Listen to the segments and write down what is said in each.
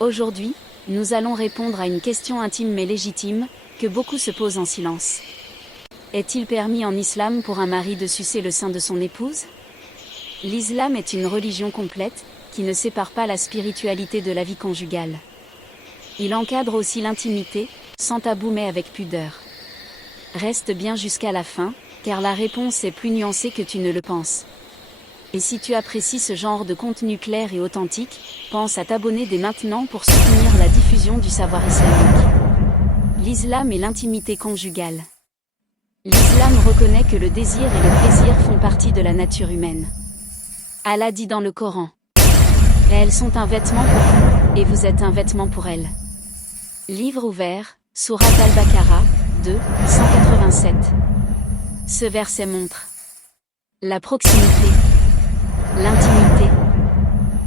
Aujourd'hui, nous allons répondre à une question intime mais légitime, que beaucoup se posent en silence. Est-il permis en islam pour un mari de sucer le sein de son épouse? L'islam est une religion complète, qui ne sépare pas la spiritualité de la vie conjugale. Il encadre aussi l'intimité, sans tabou mais avec pudeur. Reste bien jusqu'à la fin, car la réponse est plus nuancée que tu ne le penses. Et si tu apprécies ce genre de contenu clair et authentique, pense à t'abonner dès maintenant pour soutenir la diffusion du savoir islamique. L'islam et l'intimité conjugale. L'islam reconnaît que le désir et le plaisir font partie de la nature humaine. Allah dit dans le Coran: « Elles sont un vêtement pour vous, et vous êtes un vêtement pour elles. » Livre ouvert, Sourate Al-Baqarah, 2, 187. Ce verset montre la proximité, l'intimité,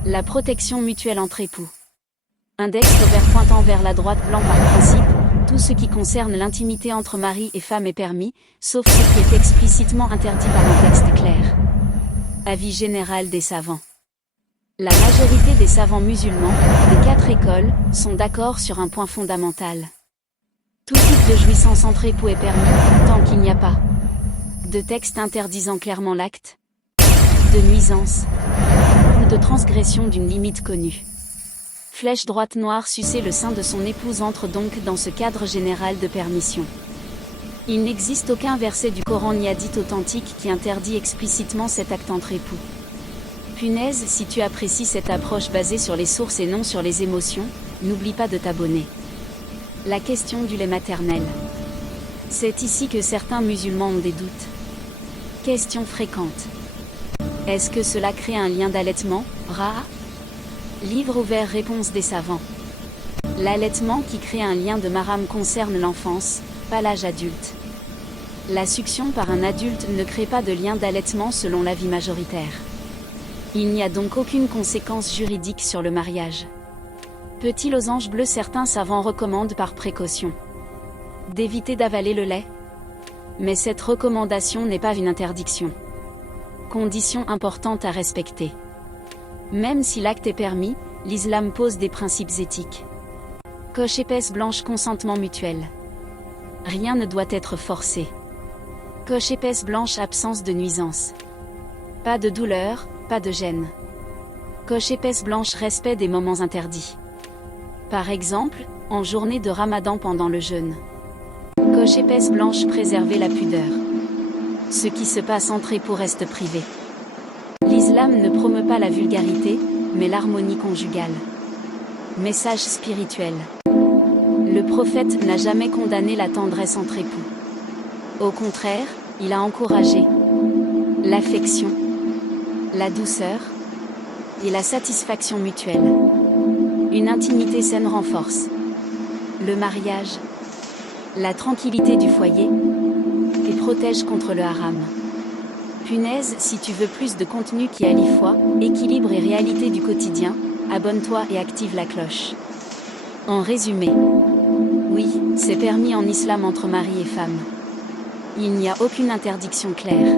la protection mutuelle entre époux. Index ouvert pointant vers la droite blanc par principe, tout ce qui concerne l'intimité entre mari et femme est permis, sauf ce qui est explicitement interdit par un texte clair. Avis général des savants. La majorité des savants musulmans, des 4 écoles, sont d'accord sur un point fondamental. Tout type de jouissance entre époux est permis, tant qu'il n'y a pas de texte interdisant clairement l'acte, de nuisance, ou de transgression d'une limite connue. Flèche droite noire, sucer le sein de son épouse entre donc dans ce cadre général de permission. Il n'existe aucun verset du Coran ni hadith authentique qui interdit explicitement cet acte entre époux. Punaise, si tu apprécies cette approche basée sur les sources et non sur les émotions, n'oublie pas de t'abonner. La question du lait maternel. C'est ici que certains musulmans ont des doutes. Question fréquente. Est-ce que cela crée un lien d'allaitement, Ra? Livre ouvert, réponse des savants. L'allaitement qui crée un lien de mahram concerne l'enfance, pas l'âge adulte. La succion par un adulte ne crée pas de lien d'allaitement selon l'avis majoritaire. Il n'y a donc aucune conséquence juridique sur le mariage. Petit losange bleu, certains savants recommandent par précaution d'éviter d'avaler le lait. Mais cette recommandation n'est pas une interdiction. Condition importante à respecter. Même si l'acte est permis, l'islam pose des principes éthiques. Coche épaisse blanche, consentement mutuel. Rien ne doit être forcé. Coche épaisse blanche, absence de nuisance. Pas de douleur, pas de gêne. Coche épaisse blanche, respect des moments interdits. Par exemple, en journée de Ramadan pendant le jeûne. Coche épaisse blanche, préserver la pudeur. Ce qui se passe entre époux reste privé. L'islam ne promeut pas la vulgarité, mais l'harmonie conjugale. Message spirituel. Le prophète n'a jamais condamné la tendresse entre époux. Au contraire, il a encouragé l'affection, la douceur et la satisfaction mutuelle. Une intimité saine renforce le mariage, la tranquillité du foyer et protège contre le haram. Punaise, si tu veux plus de contenu qui allie foi, équilibre et réalité du quotidien, abonne-toi et active la cloche. En résumé, oui, c'est permis en islam entre mari et femme. Il n'y a aucune interdiction claire.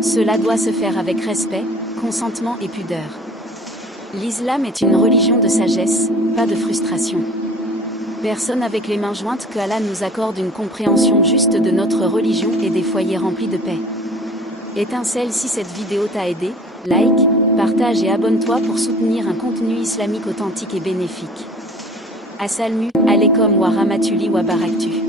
Cela doit se faire avec respect, consentement et pudeur. L'islam est une religion de sagesse, pas de frustration. Personne avec les mains jointes, que Allah nous accorde une compréhension juste de notre religion et des foyers remplis de paix. Étincelle, si cette vidéo t'a aidé, like, partage et abonne-toi pour soutenir un contenu islamique authentique et bénéfique. Assalamu alaikum wa rahmatullah wa barakatuh.